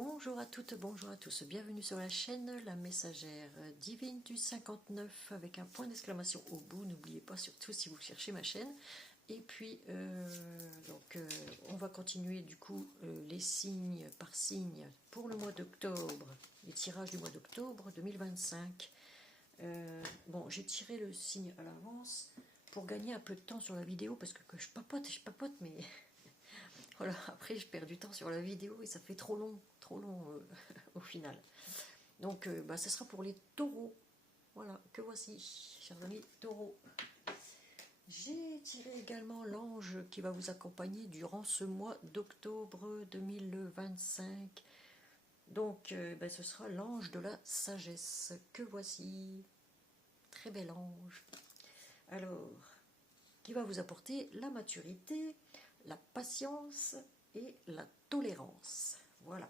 Bonjour à toutes, bonjour à tous, bienvenue sur la chaîne La Messagère Divine du 59 avec un point d'exclamation au bout, n'oubliez pas surtout si vous cherchez ma chaîne. Et puis, on va continuer du coup les signes par signe pour le mois d'octobre, les tirages du mois d'octobre 2025. Bon, j'ai tiré le signe à l'avance pour gagner un peu de temps sur la vidéo parce que je papote, mais... Voilà, après je perds du temps sur la vidéo et ça fait trop long au final. Donc ça sera pour les taureaux. Voilà, que voici, chers amis taureaux. J'ai tiré également l'ange qui va vous accompagner durant ce mois d'octobre 2025. Donc ce sera l'ange de la sagesse. Que voici. Très bel ange. Alors, qui va vous apporter la maturité, la patience et la tolérance. Voilà.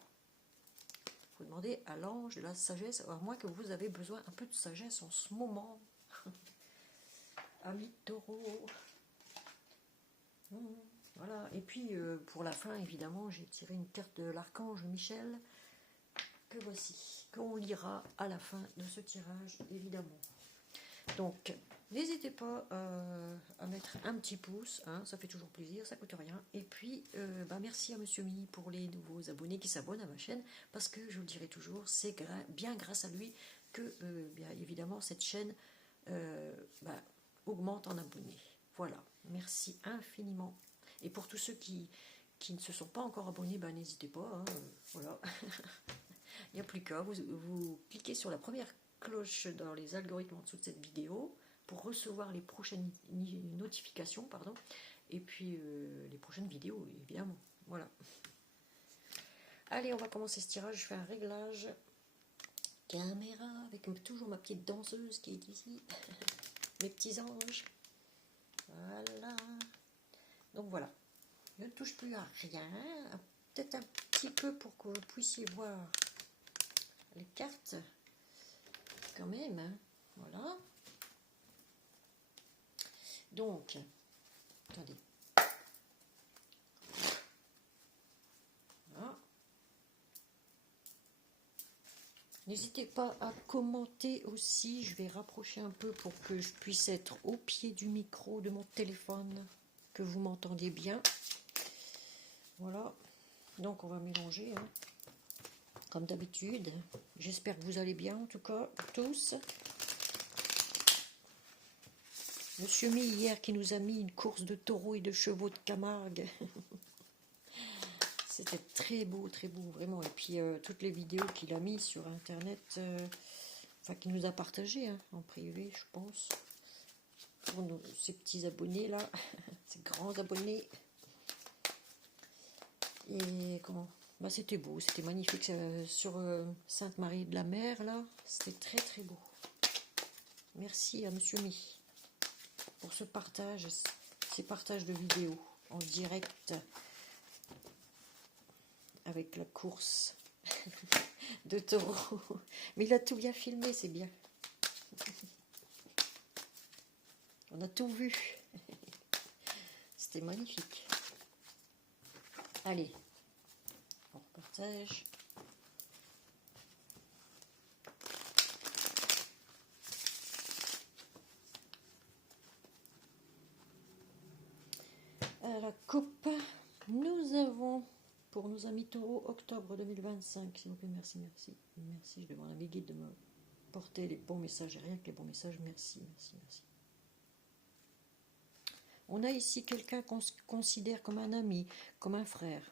Vous demandez à l'ange de la sagesse, à moins que vous avez besoin un peu de sagesse en ce moment. Amis taureaux. Voilà. Et puis pour la fin, évidemment, j'ai tiré une carte de l'archange Michel, que voici, qu'on lira à la fin de ce tirage, évidemment. Donc, n'hésitez pas à mettre un petit pouce, hein, ça fait toujours plaisir, ça coûte rien. Et puis, merci à Monsieur Mi pour les nouveaux abonnés qui s'abonnent à ma chaîne, parce que je vous le dirai toujours, c'est bien grâce à lui que, bien évidemment, cette chaîne augmente en abonnés. Voilà, merci infiniment. Et pour tous ceux qui ne se sont pas encore abonnés, n'hésitez pas, hein, voilà. Il n'y a plus qu'à, vous cliquez sur la première cloche dans les algorithmes en dessous de cette vidéo pour recevoir les prochaines notifications, pardon, et puis les prochaines vidéos, évidemment. Voilà. Allez, on va commencer ce tirage. Je fais un réglage caméra avec toujours ma petite danseuse qui est ici. Mes petits anges. Voilà. Donc voilà. Je ne touche plus à rien. Peut-être un petit peu pour que vous puissiez voir les cartes. Quand même, hein. Voilà. Donc, attendez. Voilà. N'hésitez pas à commenter aussi, je vais rapprocher un peu pour que je puisse être au pied du micro de mon téléphone, que vous m'entendiez bien. Voilà, donc on va mélanger, hein, comme d'habitude. J'espère que vous allez bien en tout cas, tous. Monsieur Mi hier qui nous a mis une course de taureaux et de chevaux de Camargue. C'était très beau, vraiment. Et puis, toutes les vidéos qu'il a mis sur Internet, enfin, qu'il nous a partagées, hein, en privé, je pense. Pour ces petits abonnés, là. Ces grands abonnés. Et comment c'était beau, c'était magnifique. Sur Sainte-Marie de la Mer, là. C'était très beau. Merci à Monsieur Mi pour ce partage, ces partages de vidéos en direct. Avec la course de taureau. Mais il a tout bien filmé, c'est bien. On a tout vu. C'était magnifique. Allez, on repartage. À la coupe, nous avons... Pour nos amis taureaux, octobre 2025, s'il vous plaît, merci. Merci, je demande à mes guides de me porter les bons messages, et rien que les bons messages, merci. On a ici quelqu'un qu'on considère comme un ami, comme un frère,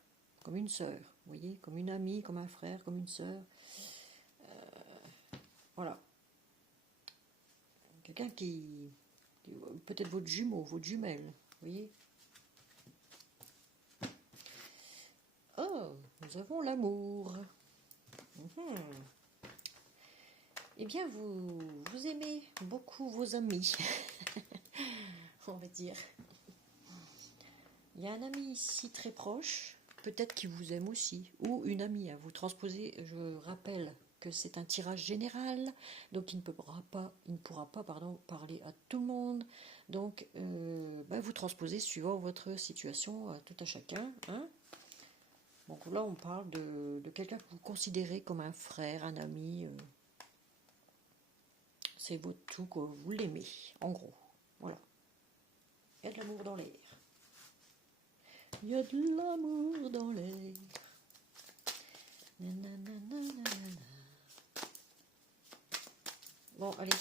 comme une sœur, vous voyez, comme une amie, comme un frère, comme une sœur. Voilà. Quelqu'un qui peut-être votre jumeau, votre jumelle, vous voyez. Oh, nous avons l'amour. Eh bien, vous aimez beaucoup vos amis, on va dire. Il y a un ami ici très proche, peut-être qui vous aime aussi, ou une amie. Vous transposez, je rappelle que c'est un tirage général, donc il ne pourra pas parler à tout le monde. Donc, vous transposez suivant votre situation, tout à chacun, hein. Donc là, on parle de quelqu'un que vous considérez comme un frère, un ami. C'est votre tout, quoi. Vous l'aimez, en gros. Voilà. Il y a de l'amour dans l'air. Il y a de l'amour dans l'air. Bon, allez.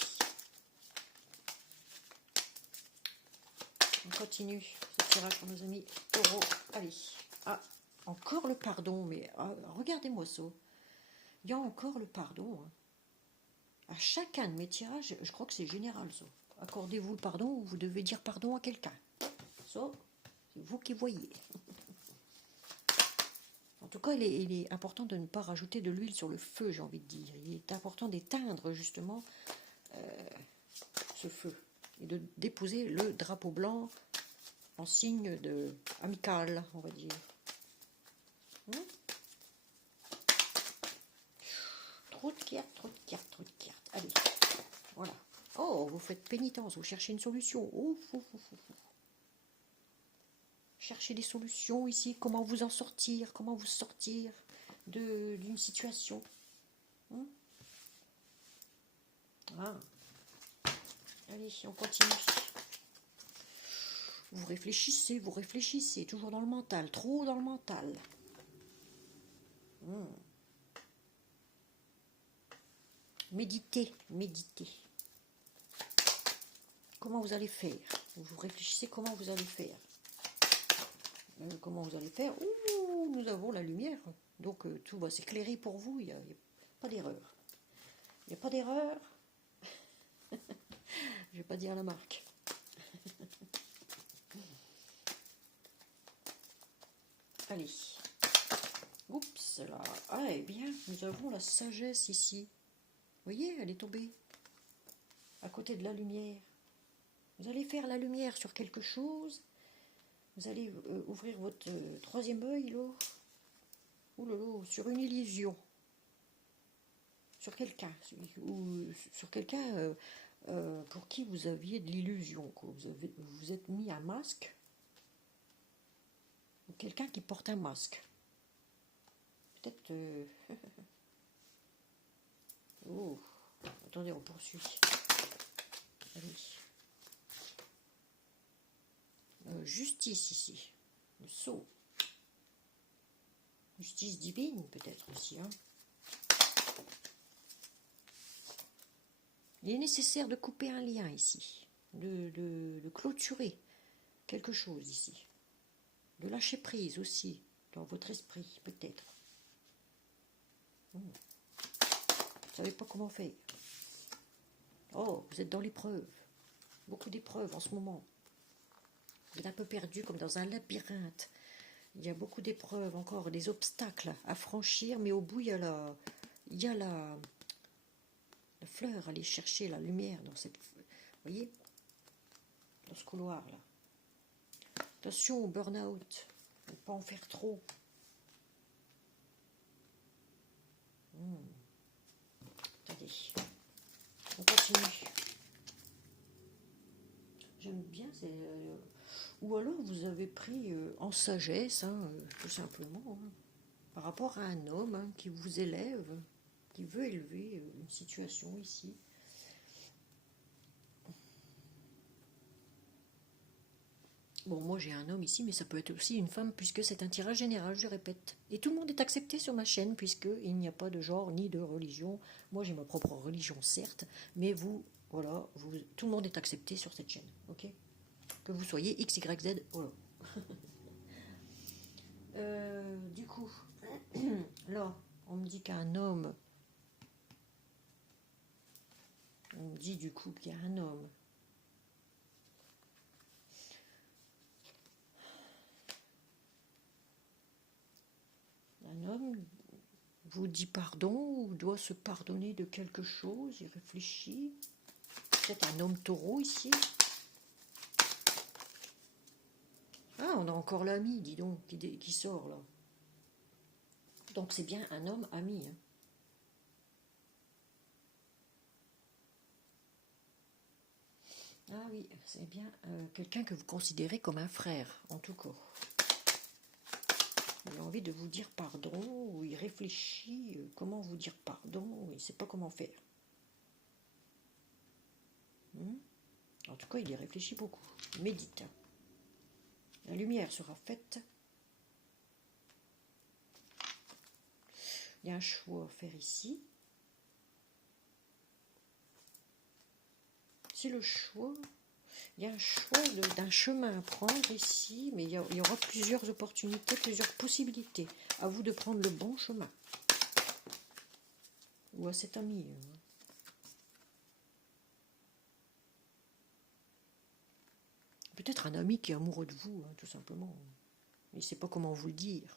On continue ce tirage pour nos amis taureaux. Allez. Ah, encore le pardon, mais regardez-moi ça. Il y a encore le pardon. Hein. À chacun de mes tirages, je crois que c'est général ça. Accordez-vous le pardon ou vous devez dire pardon à quelqu'un. Ça, c'est vous qui voyez. En tout cas, il est important de ne pas rajouter de l'huile sur le feu, j'ai envie de dire. Il est important d'éteindre justement ce feu et de déposer le drapeau blanc en signe de amical, on va dire. Trop de cartes, trop de cartes, trop de cartes. Allez, voilà. Oh, vous faites pénitence, vous cherchez une solution. Ouf, ouf, ouf, ouf. Cherchez des solutions ici, comment vous en sortir, comment vous sortir d'une situation. Ah. Allez, on continue. Vous réfléchissez, toujours dans le mental, trop dans le mental. Méditez, méditez. Comment vous allez faire? Vous réfléchissez comment vous allez faire. Comment vous allez faire? Ouh, nous avons la lumière. Donc tout va s'éclairer pour vous, il n'y a pas d'erreur. Il n'y a pas d'erreur. Je ne vais pas dire la marque. Allez. Oups là. Ah, eh bien, nous avons la sagesse ici. Vous voyez, elle est tombée à côté de la lumière. Vous allez faire la lumière sur quelque chose. Vous allez ouvrir votre troisième œil, là. Ouh là là, sur une illusion. Sur quelqu'un. Ou sur quelqu'un pour qui vous aviez de l'illusion. Vous vous êtes mis un masque. Ou quelqu'un qui porte un masque. Peut-être... Oh, attendez, on poursuit. Allez. Justice ici. Le sceau. Justice divine peut-être aussi. Hein. Il est nécessaire de couper un lien ici. De clôturer quelque chose ici. De lâcher prise aussi. Dans votre esprit peut-être. Vous ne savez pas comment faire. Oh, vous êtes dans l'épreuve. Beaucoup d'épreuves en ce moment. Vous êtes un peu perdu comme dans un labyrinthe. Il y a beaucoup d'épreuves encore, des obstacles à franchir, mais au bout, il y a la fleur, aller chercher la lumière dans cette... Vous voyez? Dans ce couloir-là. Attention au burn-out. Ne pas en faire trop. Attendez. On continue. J'aime bien, c'est... ou alors vous avez pris en sagesse, hein, tout simplement, hein, par rapport à un homme hein, qui vous élève, qui veut élever une situation ici. Bon, moi j'ai un homme ici, mais ça peut être aussi une femme, puisque c'est un tirage général, je répète. Et tout le monde est accepté sur ma chaîne, puisqu'il n'y a pas de genre ni de religion. Moi j'ai ma propre religion, certes, mais vous, voilà, tout le monde est accepté sur cette chaîne, ok? Que vous soyez X, Y, Z, voilà. Du coup, là, on me dit qu'un homme, on me dit du coup qu'il y a un homme. Un homme vous dit pardon ou doit se pardonner de quelque chose, il réfléchit. Peut-être un homme taureau ici. Ah, on a encore l'ami, dis donc, qui sort là. Donc c'est bien un homme ami. Hein. Ah oui, c'est bien quelqu'un que vous considérez comme un frère, en tout cas. Il a envie de vous dire pardon, ou il réfléchit comment vous dire pardon, ou il ne sait pas comment faire. En tout cas, il y réfléchit beaucoup. Il médite. La lumière sera faite. Il y a un choix à faire ici. C'est le choix. Il y a un choix d'un chemin à prendre ici, mais il y aura plusieurs opportunités, plusieurs possibilités. À vous de prendre le bon chemin. Ou à cet ami. Peut-être un ami qui est amoureux de vous, tout simplement. Il ne sait pas comment vous le dire.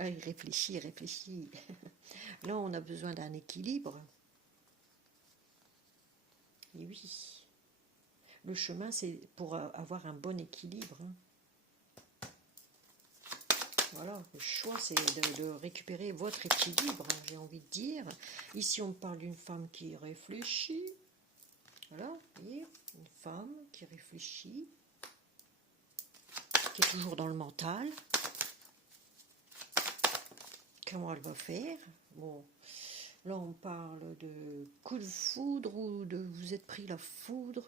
Il réfléchit, il réfléchit. Là, on a besoin d'un équilibre. Et oui. Le chemin, c'est pour avoir un bon équilibre. Voilà, le choix, c'est de récupérer votre équilibre, j'ai envie de dire. Ici, on parle d'une femme qui réfléchit. Voilà, vous voyez, une femme qui réfléchit, qui est toujours dans le mental. Comment elle va faire? Bon, là, on parle de coup de foudre ou de vous êtes pris la foudre.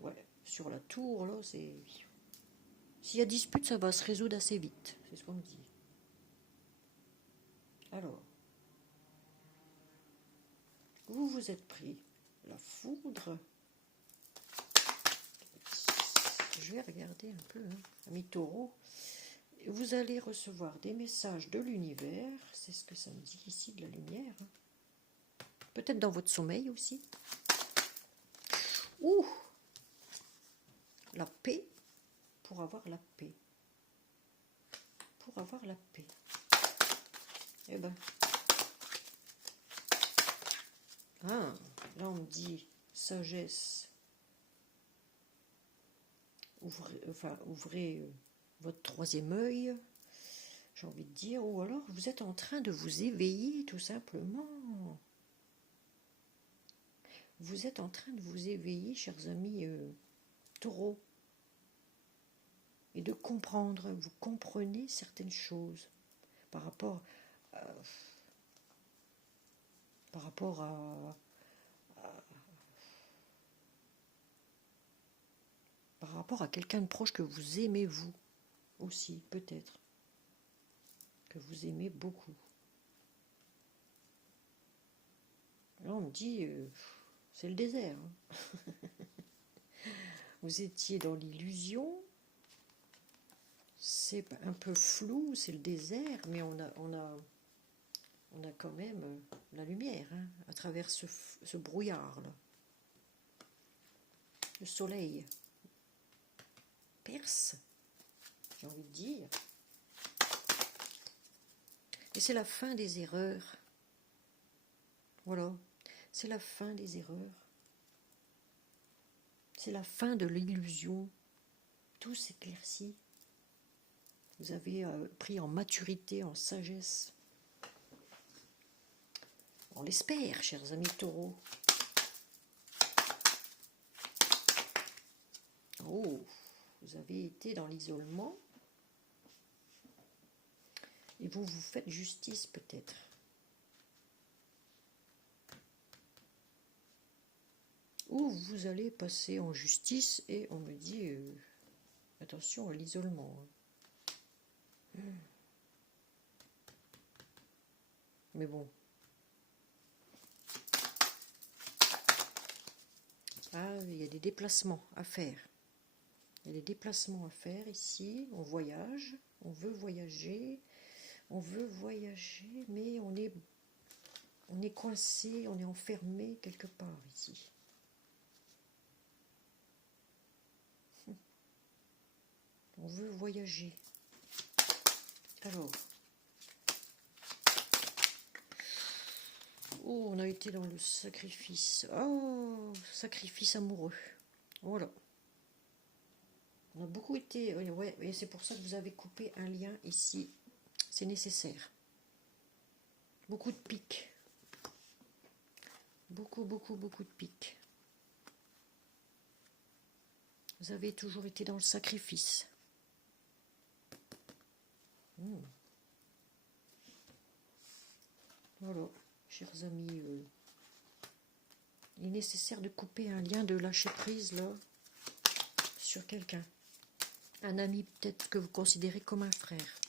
Ouais, sur la tour, là, c'est... S'il y a dispute, ça va se résoudre assez vite. C'est ce qu'on me dit. Alors, vous vous êtes pris la foudre. Je vais regarder un peu, ami taureau. Vous allez recevoir des messages de l'univers. C'est ce que ça me dit ici, de la lumière. Peut-être dans votre sommeil aussi. Ouh! La paix. Pour avoir la paix. Pour avoir la paix. Eh ben. Ah, là on me dit sagesse. Ouvrez votre troisième œil, j'ai envie de dire, ou alors vous êtes en train de vous éveiller tout simplement. Vous êtes en train de vous éveiller, chers amis taureaux, et de comprendre, vous comprenez certaines choses par rapport à quelqu'un de proche que vous aimez vous aussi, peut-être, que vous aimez beaucoup. Là, on me dit, c'est le désert. Vous étiez dans l'illusion, c'est un peu flou, c'est le désert, mais on a quand même la lumière à travers ce brouillard-là. Le soleil perce, j'ai envie de dire. Et c'est la fin des erreurs. Voilà, c'est la fin des erreurs. C'est la fin de l'illusion. Tout s'éclaircit. Vous avez pris en maturité, en sagesse. On l'espère, chers amis taureaux. Oh, vous avez été dans l'isolement. Et vous vous faites justice peut-être. Ou vous allez passer en justice et on me dit attention à l'isolement. Mais bon. Ah, il y a des déplacements à faire. Il y a des déplacements à faire ici. On voyage, on veut voyager, mais on est coincé, on est enfermé quelque part ici. On veut voyager. Alors, oh, on a été dans le sacrifice. Oh, sacrifice amoureux. Voilà. On a beaucoup été... Ouais, et c'est pour ça que vous avez coupé un lien ici. C'est nécessaire. Beaucoup de pics. Beaucoup de pics. Vous avez toujours été dans le sacrifice. Voilà, chers amis, il est nécessaire de couper un lien, de lâcher prise là sur quelqu'un. Un ami peut-être que vous considérez comme un frère.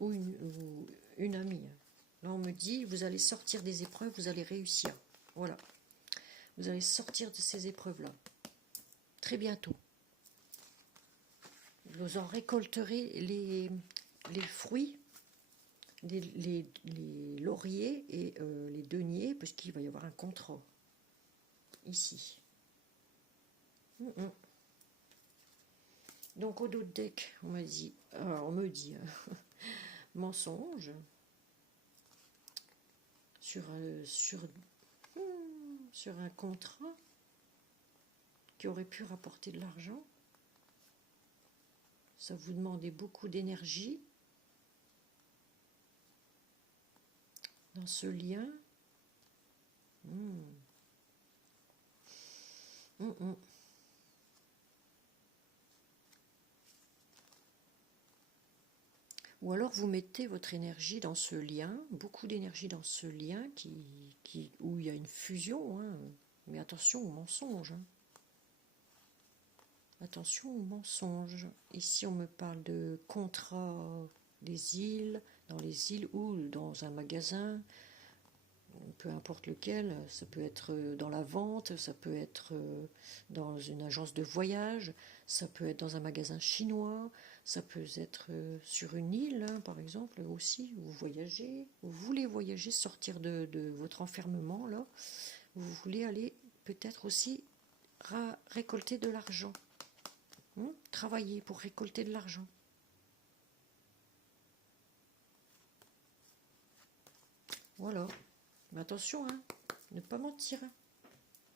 Ou une amie. Là on me dit, vous allez sortir des épreuves, vous allez réussir. Voilà. Vous allez sortir de ces épreuves-là. Très bientôt. Vous en récolterez les fruits, les lauriers et les deniers, puisqu'il va y avoir un contrat. Ici. Donc au dos de deck, on me dit mensonge sur un contrat qui aurait pu rapporter de l'argent. Ça vous demandait beaucoup d'énergie dans ce lien. Ou alors vous mettez votre énergie dans ce lien, beaucoup d'énergie dans ce lien où il y a une fusion, hein. Mais attention aux mensonges. Hein. Attention aux mensonges. Ici on me parle de contrat des îles, dans les îles ou dans un magasin, peu importe lequel, ça peut être dans la vente, ça peut être dans une agence de voyage, ça peut être dans un magasin chinois, ça peut être sur une île, hein, par exemple, aussi, où vous voyagez, vous voulez voyager, sortir de votre enfermement, là, vous voulez aller peut-être aussi récolter de l'argent, travailler pour récolter de l'argent. Voilà. Mais attention, hein, ne pas mentir.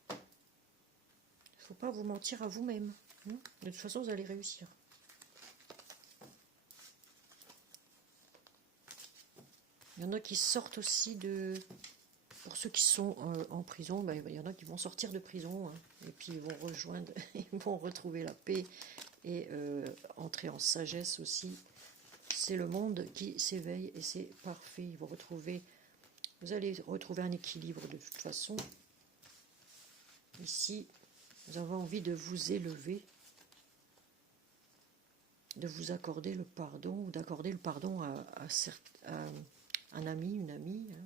Il ne faut pas vous mentir à vous-même. De toute façon, vous allez réussir. Il y en a qui sortent aussi de... Pour ceux qui sont en prison, ben, il y en a qui vont sortir de prison. Hein, et puis ils vont rejoindre, ils vont retrouver la paix et entrer en sagesse aussi. C'est le monde qui s'éveille et c'est parfait. Ils vont retrouver... Vous allez retrouver un équilibre de toute façon. Ici, vous avez envie de vous élever, de vous accorder le pardon, ou d'accorder le pardon à un ami, une amie, hein,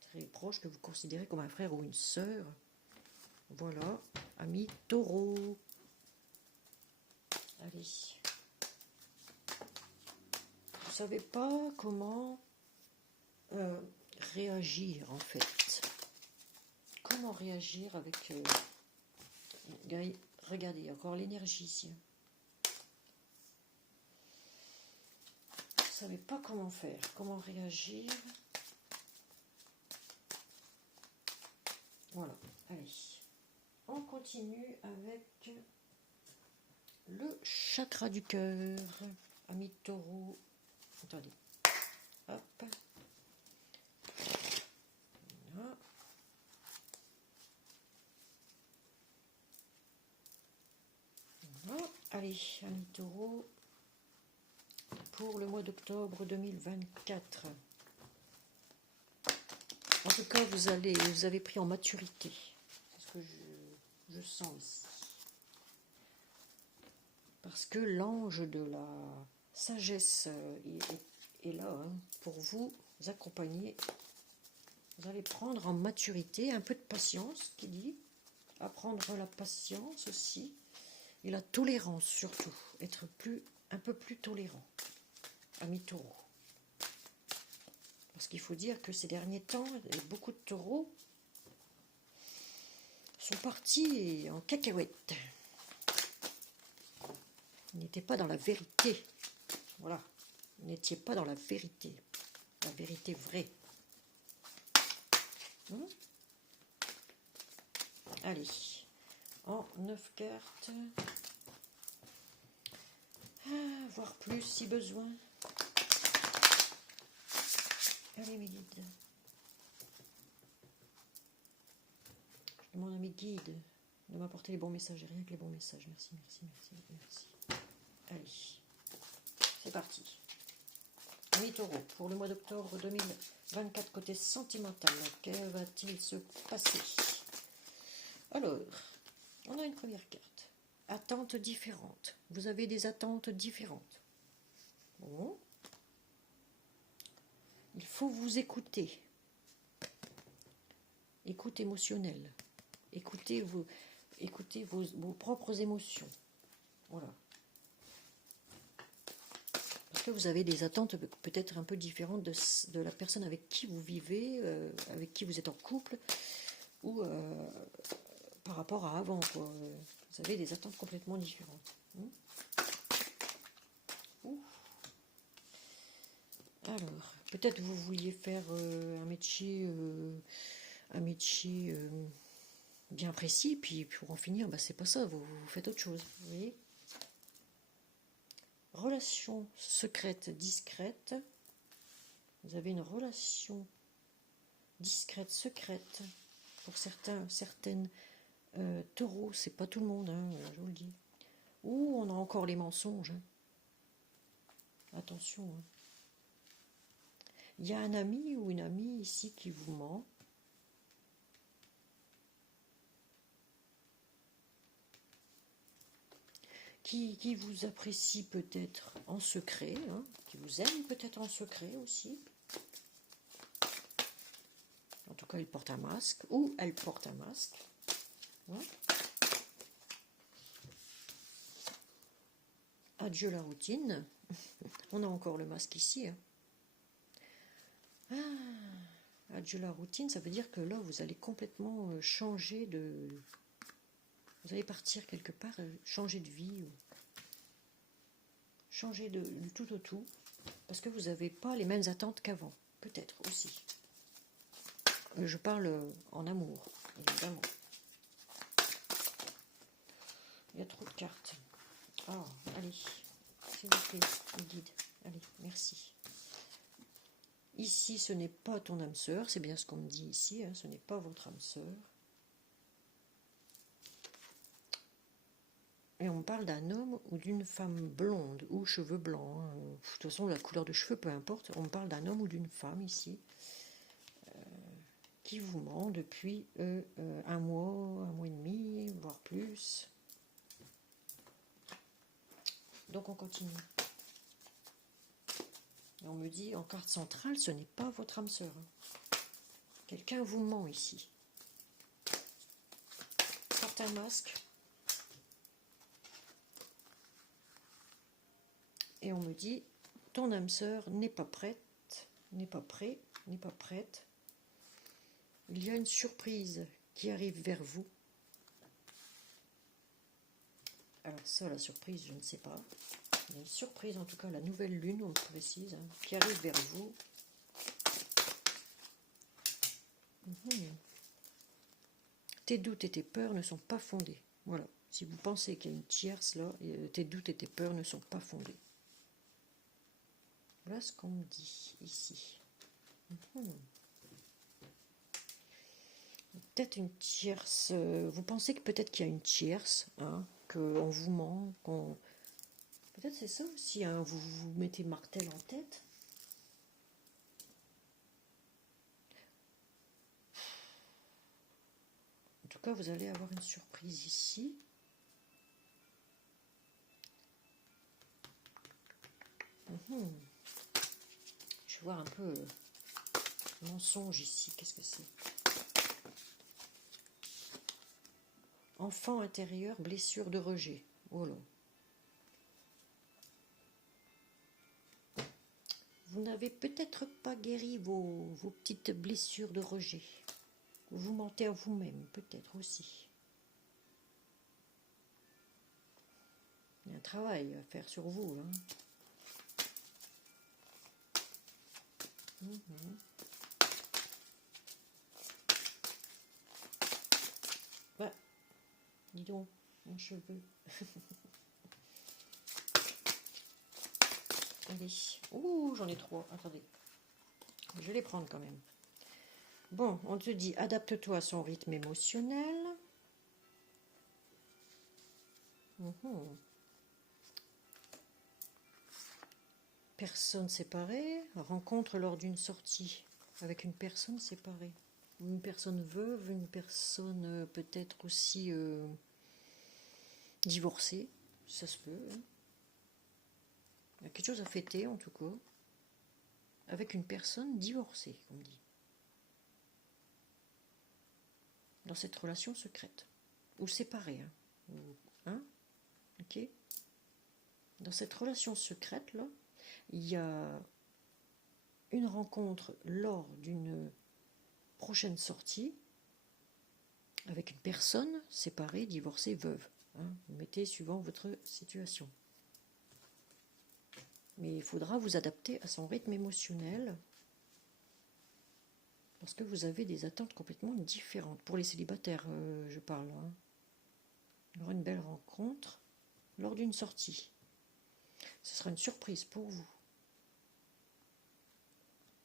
très proche, que vous considérez comme un frère ou une sœur. Voilà, ami taureau. Allez. Vous ne savez pas comment... réagir en fait. Comment réagir avec... regardez, encore l'énergie ici. Vous ne savez pas comment faire, comment réagir. Voilà, allez. On continue avec le chakra du cœur. Ami taureau. Attendez. Hop. Voilà. Voilà. Allez, ami taureau, pour le mois d'octobre 2024. En tout cas, vous avez pris en maturité. C'est ce que je sens ici. Parce que l'ange de la sagesse est là, hein, pour vous accompagner. Vous allez prendre en maturité, un peu de patience, qui dit, apprendre la patience aussi, et la tolérance surtout, être un peu plus tolérant, ami taureau. Parce qu'il faut dire que ces derniers temps, beaucoup de taureaux sont partis en cacahuète. Ils n'étaient pas dans la vérité. Voilà, vous n'étiez pas dans la vérité vraie. Allez, en 9 cartes, voire plus si besoin. Allez mes guides. Je demande à mes guides de m'apporter les bons messages, rien que les bons messages. Merci, merci, merci, merci. Allez. c'est parti. Mes taureaux, pour le mois d'octobre 2024, côté sentimental, que va-t-il se passer? Alors, on a une première carte. Attentes différentes. Vous avez des attentes différentes. Bon. Il faut vous écouter. Écoute émotionnelle. Écoutez vos propres émotions. Voilà. Parce que vous avez des attentes peut-être un peu différentes de la personne avec qui vous vivez, avec qui vous êtes en couple, ou par rapport à avant, quoi. Vous avez des attentes complètement différentes. Alors, peut-être vous vouliez faire un métier bien précis, puis pour en finir, bah, c'est pas ça, vous faites autre chose, vous voyez. Relation secrète, discrète. Vous avez une relation discrète, secrète. Pour certaines taureaux, c'est pas tout le monde, hein, je vous le dis. Ouh, on a encore les mensonges. Hein. Attention. Hein. Il y a un ami ou une amie ici qui vous ment. Qui vous apprécie peut-être en secret, hein, qui vous aime peut-être en secret aussi. En tout cas, il porte un masque, ou elle porte un masque. Hein. Adieu la routine. On a encore le masque ici. Hein. Ah, adieu la routine, ça veut dire que là, vous allez complètement changer de... Vous allez partir quelque part, changer de vie, changer du tout au tout, parce que vous n'avez pas les mêmes attentes qu'avant, peut-être aussi. Je parle en amour, évidemment. Il y a trop de cartes. Ah, allez, s'il vous plaît, le guide. Allez, merci. Ici, ce n'est pas ton âme sœur, c'est bien ce qu'on me dit ici, hein, ce n'est pas votre âme sœur. Et on parle d'un homme ou d'une femme blonde ou cheveux blancs. Hein. De toute façon, la couleur de cheveux, peu importe. On parle d'un homme ou d'une femme ici qui vous ment depuis un mois et demi, voire plus. Donc on continue. Et on me dit en carte centrale, ce n'est pas votre âme sœur. Hein. Quelqu'un vous ment ici. Porte un masque. Et on me dit, ton âme sœur n'est pas prête, n'est pas prêt, n'est pas prête. Il y a une surprise qui arrive vers vous. Alors ça, la surprise, je ne sais pas. Il y a une surprise, en tout cas, la nouvelle lune, on le précise, hein, qui arrive vers vous. Tes doutes et tes peurs ne sont pas fondés. Voilà. Si vous pensez qu'il y a une tierce, là, tes doutes et tes peurs ne sont pas fondés. Voilà ce qu'on me dit ici. Peut-être une tierce. Vous pensez que peut-être qu'il y a une tierce, hein, qu'on vous ment, qu'on... Peut-être c'est ça aussi, hein, vous vous mettez Martel en tête. En tout cas, vous allez avoir une surprise ici. Je vais voir un peu mensonge ici. Qu'est-ce que c'est? Enfant intérieur, blessure de rejet. Oh là. Vous n'avez peut-être pas guéri vos petites blessures de rejet. Vous mentez à vous-même, peut-être aussi. Il y a un travail à faire sur vous. Hein. Bah, dis donc, mon cheveu. Allez. Ouh, j'en ai trois. Attendez. Je vais les prendre quand même. Bon, on te dit, adapte-toi à son rythme émotionnel. personnes séparées, rencontre lors d'une sortie avec une personne séparée. Une personne veuve, une personne peut-être aussi divorcée, ça se peut. Hein. Il y a quelque chose à fêter en tout cas, avec une personne divorcée, comme dit. Dans cette relation secrète, ou séparée. Hein, ok. Dans cette relation secrète, là, il y a une rencontre lors d'une prochaine sortie avec une personne séparée, divorcée, veuve. Hein, vous mettez suivant votre situation. Mais il faudra vous adapter à son rythme émotionnel parce que vous avez des attentes complètement différentes. Pour les célibataires, je parle. Hein. Il y aura une belle rencontre lors d'une sortie. Ce sera une surprise pour vous.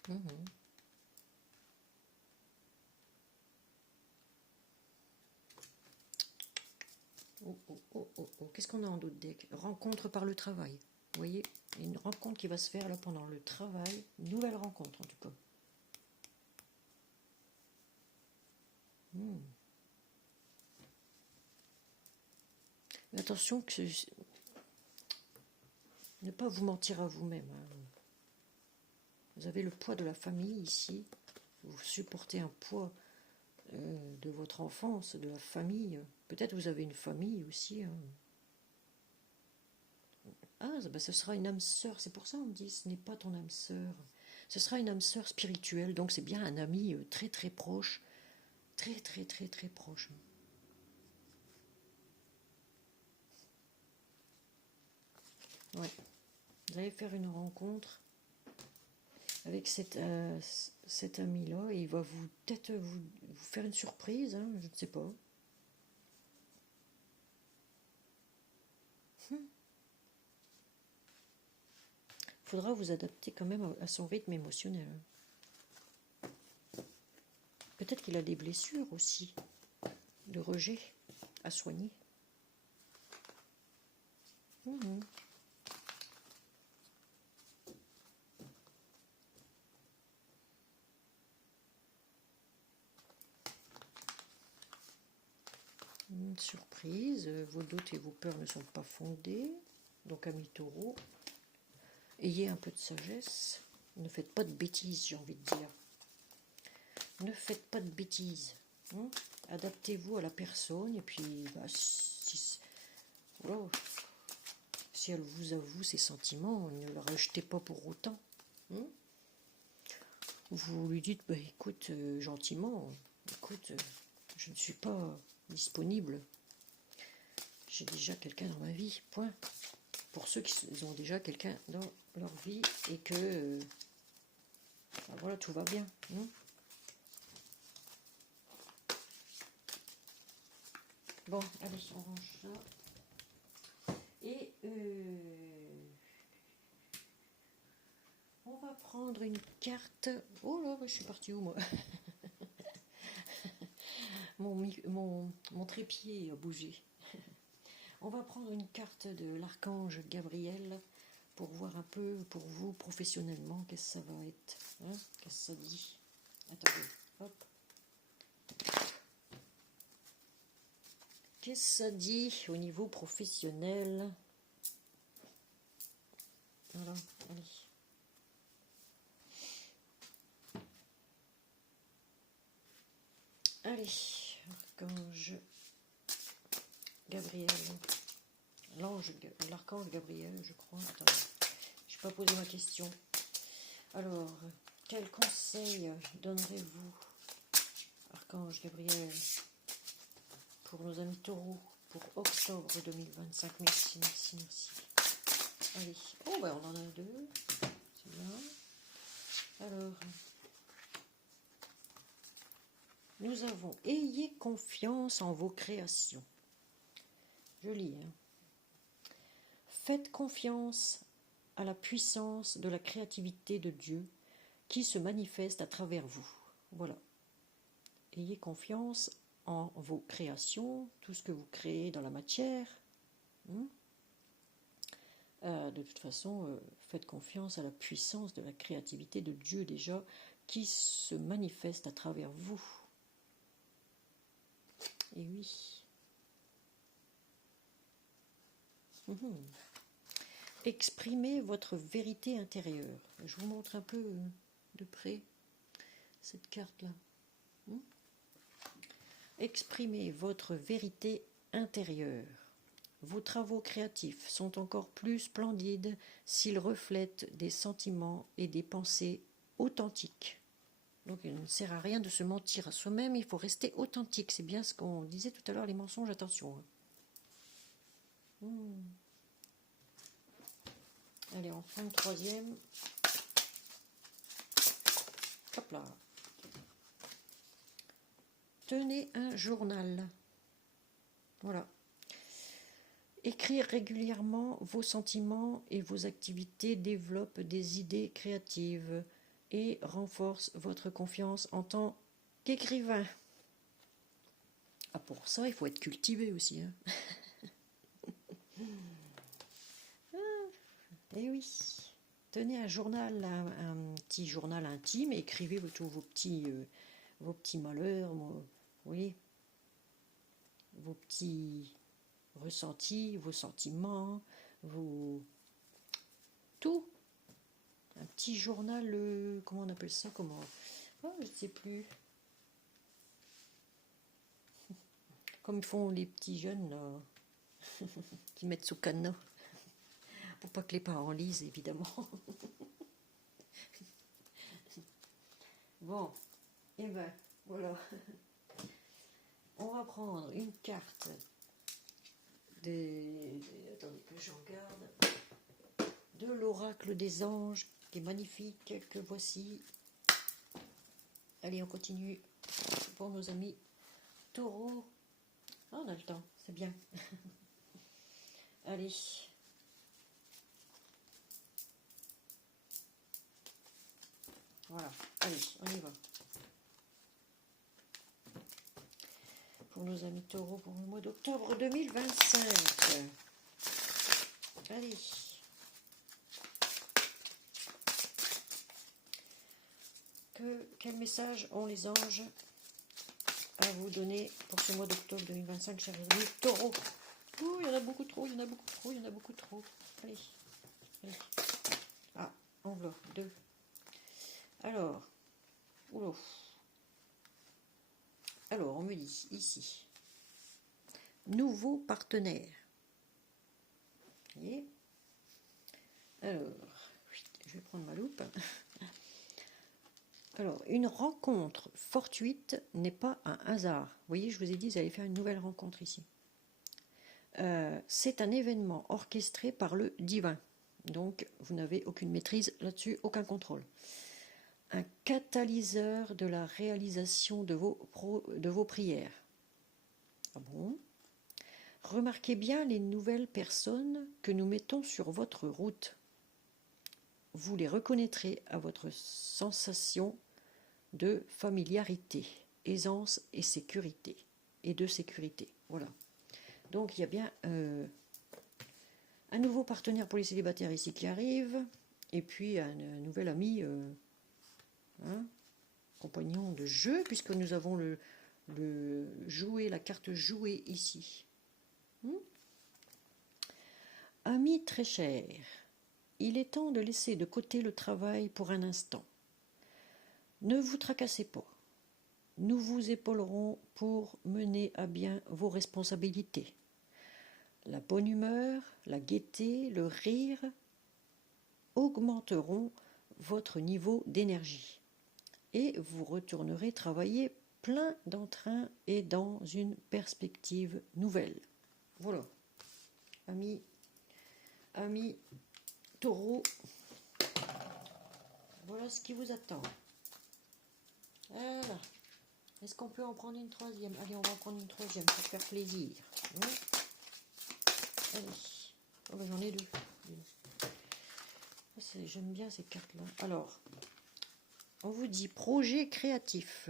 Oh. Qu'est-ce qu'on a en d'autres deck? Rencontre par le travail. Vous voyez, il y a une rencontre qui va se faire là pendant le travail. Une nouvelle rencontre en tout cas. Mais attention que ne pas vous mentir à vous-même. Hein. Vous avez le poids de la famille ici. Vous supportez un poids de votre enfance, de la famille. Peut-être vous avez une famille aussi. Hein. Ah, ben ce sera une âme sœur. C'est pour ça qu'on me dit ce n'est pas ton âme sœur. Ce sera une âme sœur spirituelle. Donc c'est bien un ami très très proche. Très très très très proche. Ouais. Vous allez faire une rencontre avec cet ami-là et il va peut-être vous faire une surprise, hein, je ne sais pas. Il faudra vous adapter quand même à son rythme émotionnel. Peut-être qu'il a des blessures aussi, de rejet à soigner. Une surprise, vos doutes et vos peurs ne sont pas fondés. Donc, amis taureaux, ayez un peu de sagesse. Ne faites pas de bêtises, j'ai envie de dire. Ne faites pas de bêtises. Hein. Adaptez-vous à la personne et puis bah, si elle vous avoue ses sentiments, ne la rejetez pas pour autant. Hein. Vous lui dites, bah, écoute, gentiment, écoute, je ne suis pas disponible. J'ai déjà quelqu'un dans ma vie, point. Pour ceux qui ont déjà quelqu'un dans leur vie et que bah voilà, tout va bien. Hein. Bon, allez, on range ça. Et on va prendre une carte. Oh là, je suis partie où moi? Mon trépied a bougé. On va prendre une carte de l'archange Gabriel pour voir un peu pour vous professionnellement qu'est-ce que ça va être. Hein, qu'est-ce que ça dit? Attendez, hop. Qu'est-ce que ça dit au niveau professionnel? Voilà, allez. Allez, archange Gabriel. L'archange Gabriel, je crois. Attendez, je n'ai pas posé ma question. Alors, quel conseil donnerez-vous, archange Gabriel, pour nos amis taureaux, pour octobre 2025? Merci, merci, merci. Allez, oh ben on en a deux, c'est bien. Alors, nous avons « Ayez confiance en vos créations ». Je lis. Hein. Faites confiance à la puissance de la créativité de Dieu qui se manifeste à travers vous. Voilà. Ayez confiance en vos créations, tout ce que vous créez dans la matière. De toute façon, faites confiance à la puissance de la créativité de Dieu déjà, qui se manifeste à travers vous. Et oui. Exprimez votre vérité intérieure. Je vous montre un peu de près cette carte-là. Exprimez votre vérité intérieure. Vos travaux créatifs sont encore plus splendides s'ils reflètent des sentiments et des pensées authentiques. Donc il ne sert à rien de se mentir à soi-même, il faut rester authentique. C'est bien ce qu'on disait tout à l'heure, les mensonges, attention. Allez, enfin le troisième. Hop là. Tenez un journal. Voilà. Écrire régulièrement vos sentiments et vos activités développe des idées créatives et renforce votre confiance en tant qu'écrivain. Ah, pour ça, il faut être cultivé aussi. Eh oui. Tenez un journal, un petit journal intime, et écrivez tous vos petits malheurs, oui, vos petits ressentis, vos sentiments, tout. Un petit journal, comment on appelle ça, je ne sais plus. Comme font les petits jeunes là, qui mettent sous cadenas. Pour pas que les parents lisent, évidemment. Bon, et ben voilà. On va prendre une carte attendez que je regarde. De l'oracle des anges, qui est magnifique, que voici. Allez, on continue pour nos amis taureaux. Ah, on a le temps, c'est bien. Allez. Voilà, allez, on y va. Pour nos amis taureaux pour le mois d'octobre 2025. Allez. Quel message ont les anges à vous donner pour ce mois d'octobre 2025, chers amis taureaux? Ouh, il y en a beaucoup trop, il y en a beaucoup trop, il y en a beaucoup trop. Allez. Ah, enveloppe 2. Alors, on me dit ici, nouveau partenaire. Vous voyez? Alors, je vais prendre ma loupe. Alors, une rencontre fortuite n'est pas un hasard. Vous voyez, je vous ai dit, vous allez faire une nouvelle rencontre ici. C'est un événement orchestré par le divin. Donc, vous n'avez aucune maîtrise là-dessus, aucun contrôle. Un catalyseur de la réalisation de vos prières. Ah bon? Remarquez bien les nouvelles personnes que nous mettons sur votre route. Vous les reconnaîtrez à votre sensation de familiarité, aisance et sécurité. Et de sécurité. Voilà. Donc il y a bien un nouveau partenaire pour les célibataires ici qui arrive. Et puis un nouvel ami, compagnon de jeu, puisque nous avons le jouet, la carte jouet ici. Ami très cher, il est temps de laisser de côté le travail pour un instant. Ne vous tracassez pas. Nous vous épaulerons pour mener à bien vos responsabilités. La bonne humeur, la gaieté, le rire augmenteront votre niveau d'énergie. Et vous retournerez travailler plein d'entrain et dans une perspective nouvelle. Voilà. Amis taureaux, voilà ce qui vous attend. Voilà. Est-ce qu'on peut en prendre une troisième? Allez, on va en prendre une troisième pour faire plaisir. Allez. Oh ben, j'en ai deux. J'aime bien ces cartes-là. Alors, on vous dit projet créatif.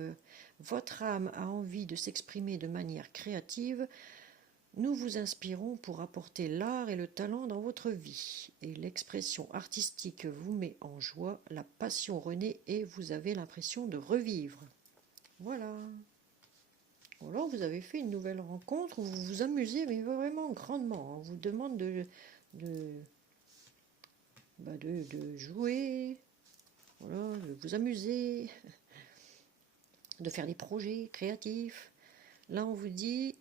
Votre âme a envie de s'exprimer de manière créative. Nous vous inspirons pour apporter l'art et le talent dans votre vie. Et l'expression artistique vous met en joie, la passion renaît et vous avez l'impression de revivre. Voilà. Alors vous avez fait une nouvelle rencontre où vous vous amusez, mais vraiment grandement. On vous demande de jouer, voilà, de vous amuser, de faire des projets créatifs. Là, on vous dit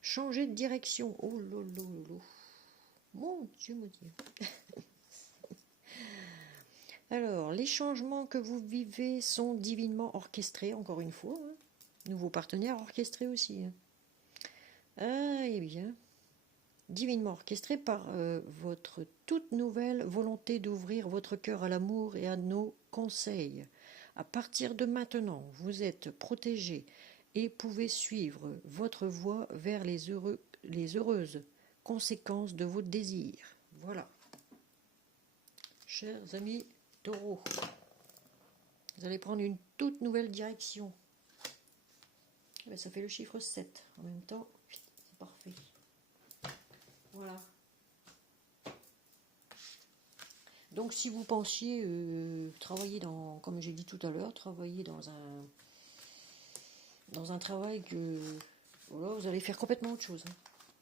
changer de direction. Oh lolo. Mon Dieu, mon Dieu. Alors, les changements que vous vivez sont divinement orchestrés, encore une fois. Hein. Nouveaux partenaires orchestrés aussi. Hein. Ah, eh bien, divinement orchestré par votre toute nouvelle volonté d'ouvrir votre cœur à l'amour et à nos conseils. À partir de maintenant, vous êtes protégé et pouvez suivre votre voie vers les heureuses conséquences de vos désirs. Voilà. Chers amis Taureau, vous allez prendre une toute nouvelle direction. Ça fait le chiffre 7. En même temps, c'est parfait. Voilà. Donc si vous pensiez travailler dans, comme j'ai dit tout à l'heure, travailler dans un travail que voilà, vous allez faire complètement autre chose. Hein.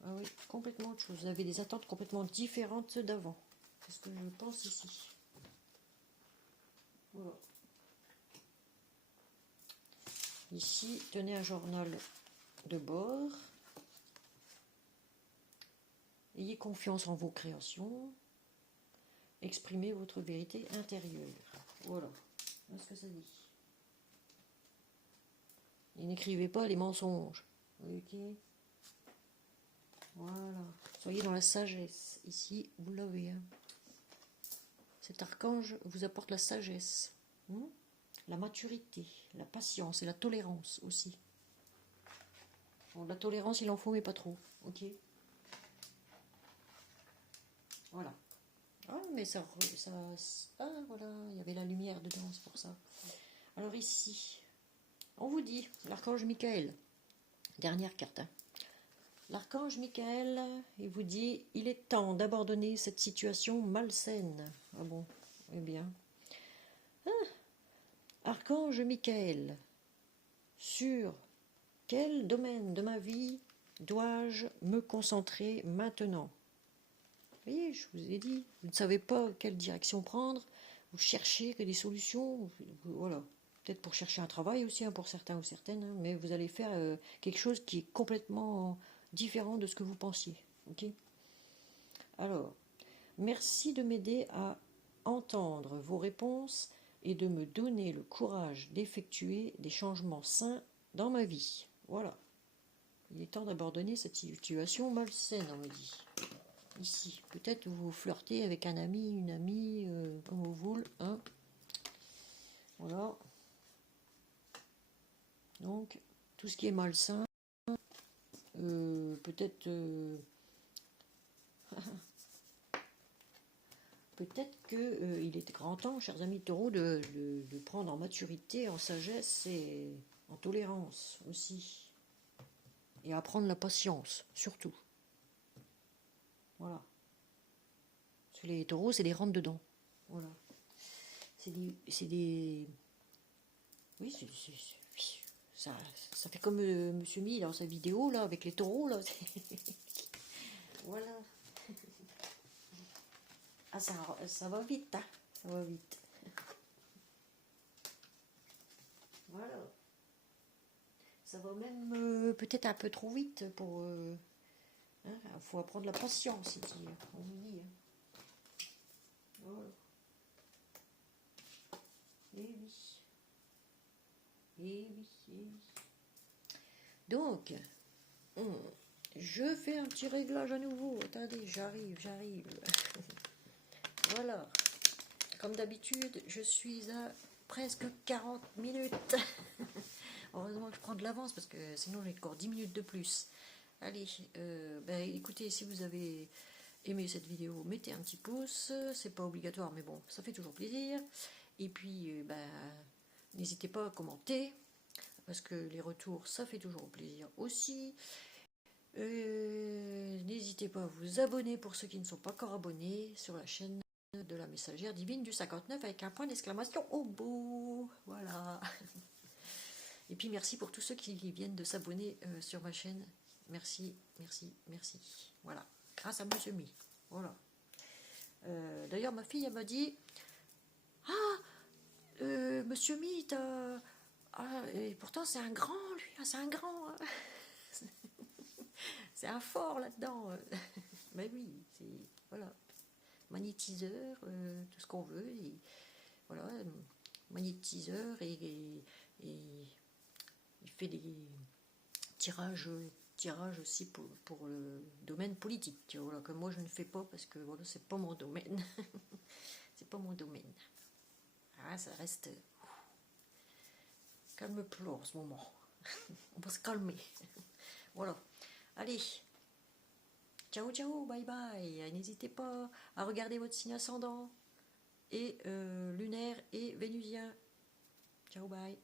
Ah oui, complètement autre chose. Vous avez des attentes complètement différentes d'avant. C'est ce que je pense ici. Voilà. Ici, tenez un journal de bord. Ayez confiance en vos créations. Exprimez votre vérité intérieure. Voilà. Qu'est-ce que ça dit? Et n'écrivez pas les mensonges. Ok. Voilà. Soyez dans la sagesse. Ici, vous l'avez. Hein. Cet archange vous apporte la sagesse. La maturité, la patience et la tolérance aussi. Bon, la tolérance, il en faut, mais pas trop. Ok. Voilà. Ah, mais ah, voilà, il y avait la lumière dedans, c'est pour ça. Alors ici, on vous dit, l'archange Michael. Dernière carte. Hein. L'archange Michael, il vous dit, il est temps d'abandonner cette situation malsaine. Ah bon, eh bien. Ah, archange Michael, sur quel domaine de ma vie dois-je me concentrer maintenant? Vous voyez, je vous ai dit, vous ne savez pas quelle direction prendre, vous cherchez que des solutions, voilà. Peut-être pour chercher un travail aussi, hein, pour certains ou certaines, hein, mais vous allez faire quelque chose qui est complètement différent de ce que vous pensiez. Ok? Alors, merci de m'aider à entendre vos réponses et de me donner le courage d'effectuer des changements sains dans ma vie. Voilà. Il est temps d'abandonner cette situation malsaine, on me dit. Ici, peut-être vous flirtez avec un ami, une amie, comme vous voulez. Hein. Voilà. Donc, tout ce qui est malsain, peut-être peut-être qu'il est grand temps, chers amis taureaux, de prendre en maturité, en sagesse et en tolérance aussi. Et apprendre la patience, surtout. Voilà. Parce que les taureaux, c'est des rentre-dedans. Voilà. C'est des... Oui, ça fait comme Monsieur Mi dans sa vidéo, là, avec les taureaux, là. Voilà. Ah, ça va vite, hein. Ça va vite. Voilà. Ça va même peut-être un peu trop vite pour... Hein, faut apprendre la patience, ici, on vous dit. Hein. Voilà. Et oui. Et oui, et oui. Donc, je fais un petit réglage à nouveau. Attendez, j'arrive. Voilà. Comme d'habitude, je suis à presque 40 minutes. Heureusement que je prends de l'avance parce que sinon j'ai encore 10 minutes de plus. Allez, écoutez, si vous avez aimé cette vidéo, mettez un petit pouce. C'est pas obligatoire, mais bon, ça fait toujours plaisir. Et puis, n'hésitez pas à commenter parce que les retours, ça fait toujours plaisir aussi. N'hésitez pas à vous abonner pour ceux qui ne sont pas encore abonnés sur la chaîne de la messagère divine du 59 avec un point d'exclamation au bout. Voilà. Et puis merci pour tous ceux qui viennent de s'abonner sur ma chaîne. Merci, merci, merci. Voilà. Grâce à Monsieur Mi. Voilà. D'ailleurs, ma fille, elle m'a dit Monsieur Mi, et pourtant c'est un grand, lui, c'est un grand. Hein. C'est un fort là-dedans. Mais oui, c'est. Voilà. Magnétiseur, tout ce qu'on veut. Et, voilà. Magnétiseur et il fait des tirages aussi pour le domaine politique. Voilà, que moi je ne fais pas parce que voilà, c'est pas mon domaine. C'est pas mon domaine. Ah, ça reste calme-plat en ce moment. On va se calmer. Voilà. Allez. Ciao, ciao, bye bye. N'hésitez pas à regarder votre signe ascendant et lunaire et vénusien. Ciao, bye.